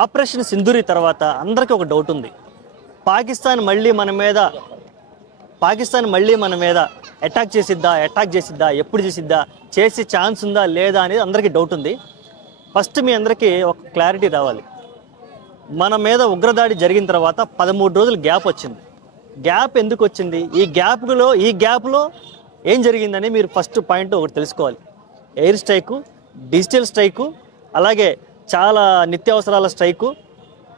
Operation Sindhuri తర్వాత అందరికీ ఒక డౌట్ ఉంది. పాకిస్తాన్ మళ్ళీ మన మీద అటాక్ చేసిద్దా, ఎప్పుడు చేసిద్దా, చేసే ఛాన్స్ ఉందా లేదా అనేది అందరికీ డౌట్ ఉంది. ఫస్ట్ మీ అందరికీ ఒక క్లారిటీ రావాలి. మన మీద ఉగ్రదాడి జరిగిన తర్వాత 13 రోజులు గ్యాప్ వచ్చింది. గ్యాప్ ఎందుకు వచ్చింది? ఈ గ్యాప్లో ఏం జరిగిందని మీరు ఫస్ట్ పాయింట్ ఒకటి తెలుసుకోవాలి. ఎయిర్ స్ట్రైకు, డిజిటల్ స్ట్రైకు, అలాగే చాలా నిత్యావసరాల స్ట్రైకు,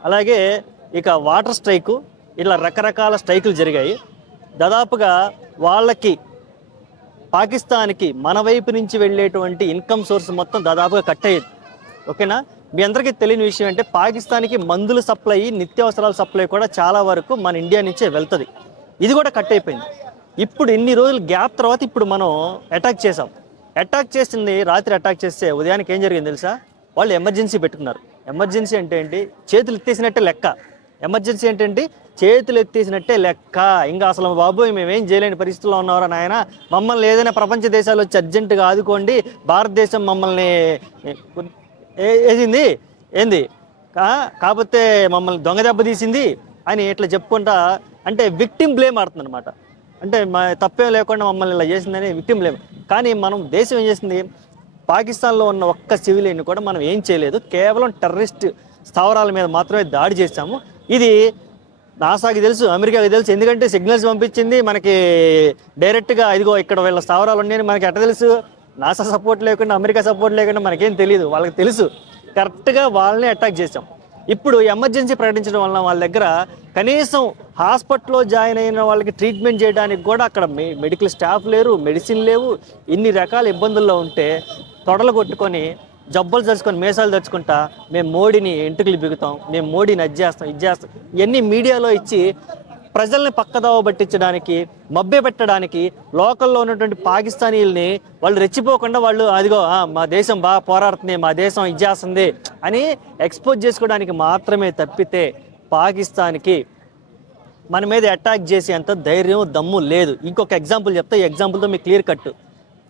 అలాగే ఇక వాటర్ స్ట్రైకు, ఇలా రకరకాల స్ట్రైకులు జరిగాయి. దాదాపుగా వాళ్ళకి పాకిస్తాన్కి మన వైపు నుంచి వెళ్ళేటువంటి ఇన్కమ్ సోర్స్ మొత్తం దాదాపుగా కట్ అయ్యేది. ఓకేనా? మీ అందరికీ తెలియని విషయం అంటే పాకిస్తాన్కి మందుల సప్లై, నిత్యావసరాల సప్లై కూడా చాలా వరకు మన ఇండియా నుంచే వెళ్తుంది. ఇది కూడా కట్ అయిపోయింది. ఇప్పుడు ఇన్ని రోజులు గ్యాప్ తర్వాత ఇప్పుడు మనం అటాక్ చేసాం. రాత్రి అటాక్ చేస్తే ఉదయానికి ఏం జరిగింది తెలుసా? వాళ్ళు ఎమర్జెన్సీ పెట్టుకున్నారు. ఎమర్జెన్సీ అంటే ఏంటి? చేతులు ఎత్తేసినట్టే లెక్క. ఎమర్జెన్సీ ఏంటంటే చేతులు ఎత్తేసినట్టే లెక్క. ఇంకా అసలు బాబు మేమేం చేయలేని పరిస్థితుల్లో ఉన్నారా నాయన, మమ్మల్ని ఏదైనా ప్రపంచ దేశాలు వచ్చి అర్జెంటుగా ఆదుకోండి, భారతదేశం మమ్మల్ని ఏంది కాకపోతే మమ్మల్ని దొంగ దెబ్బ తీసింది అని ఇట్లా చెప్పుకుంటా, అంటే విక్టిమ్ బ్లేమ్ ఆడుతుంది అనమాట. అంటే తప్పేం లేకుండా మమ్మల్ని ఇలా చేసిందని విక్టిమ్ బ్లేమ్. కానీ మనం దేశం ఏం చేసింది? పాకిస్తాన్లో ఉన్న ఒక్క సివిలియన్ కూడా మనం ఏం చేయలేదు. కేవలం టెర్రరిస్ట్ స్థావరాల మీద మాత్రమే దాడి చేశాము. ఇది నాసాకి తెలుసు, అమెరికాకి తెలుసు. ఎందుకంటే సిగ్నల్స్ పంపించింది మనకి డైరెక్ట్గా. ఇదిగో ఇక్కడ వీళ్ళ స్థావరాలు ఉన్నాయని మనకి ఎట్లా తెలుసు? నాసా సపోర్ట్ లేకుండా, అమెరికా సపోర్ట్ లేకుండా మనకేం తెలియదు. వాళ్ళకి తెలుసు. కరెక్ట్గా వాళ్ళని అటాక్ చేసాం. ఇప్పుడు ఎమర్జెన్సీ ప్రకటించడం వలన వాళ్ళ దగ్గర కనీసం హాస్పిటల్లో జాయిన్ అయిన వాళ్ళకి ట్రీట్మెంట్ చేయడానికి కూడా అక్కడ మెడికల్ స్టాఫ్ లేరు, మెడిసిన్ లేవు. ఇన్ని రకాల ఇబ్బందుల్లో ఉంటే తొడలు కొట్టుకొని, జబ్బలు తెచ్చుకొని, మీసాలు తెచ్చుకుంటా మేము మోడీని ఎంటుకలు బిగుతాం, మేము మోడీని ఇది చేస్తాం ఇవన్నీ మీడియాలో ఇచ్చి ప్రజల్ని పక్కదావ పట్టించడానికి, మభ్య పెట్టడానికి, లోకల్లో ఉన్నటువంటి పాకిస్తానీల్ని వాళ్ళు రెచ్చిపోకుండా వాళ్ళు అదిగో మా దేశం బాగా పోరాడుతుంది, మా దేశం ఇచ్చేస్తుంది అని ఎక్స్పోజ్ చేసుకోవడానికి మాత్రమే తప్పితే పాకిస్తాన్కి మన మీద అటాక్ చేసేంత ధైర్యం, దమ్ము లేదు. ఇంకొక ఎగ్జాంపుల్ చెప్తా. ఈ ఎగ్జాంపుల్తో మీకు క్లియర్ కట్.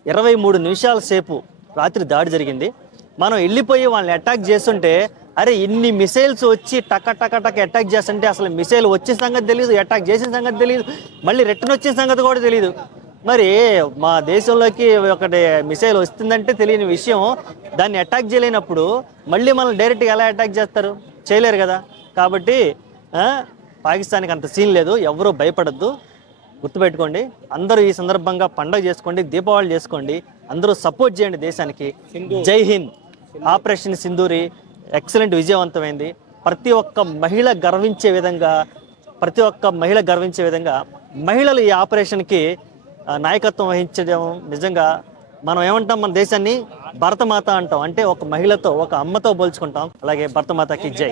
23 నిమిషాల సేపు రాత్రి దాడి జరిగింది. మనం వెళ్ళిపోయి వాళ్ళని అటాక్ చేస్తుంటే, అరే ఇన్ని మిసైల్స్ వచ్చి టక అటాక్ చేస్తుంటే అసలు మిసైల్ వచ్చిన సంగతి తెలియదు, అటాక్ చేసిన సంగతి తెలియదు, మళ్ళీ రిటర్న్ వచ్చిన సంగతి కూడా తెలియదు. మరి మా దేశంలోకి ఒకటి మిసైల్ వస్తుందంటే తెలియని విషయం, దాన్ని అటాక్ చేయలేనప్పుడు మళ్ళీ మనల్ని డైరెక్ట్గా ఎలా అటాక్ చేస్తారు? చేయలేరు కదా. కాబట్టి పాకిస్తాన్కి అంత సీన్ లేదు. ఎవరూ భయపడద్దు. గుర్తుపెట్టుకోండి. అందరూ ఈ సందర్భంగా పండుగ చేసుకోండి, దీపావళి చేసుకోండి, అందరూ సపోర్ట్ చేయండి దేశానికి. జై హింద్. ఆపరేషన్ సింధూరి ఎక్సలెంట్, విజయవంతమైంది. ప్రతి ఒక్క మహిళ గర్వించే విధంగా మహిళలు ఈ ఆపరేషన్కి నాయకత్వం వహించడం నిజంగా మనం ఏమంటాం? మన దేశాన్ని భరతమాత అంటాం. అంటే ఒక మహిళతో, ఒక అమ్మతో పోల్చుకుంటాం. అలాగే భరతమాతకి జై.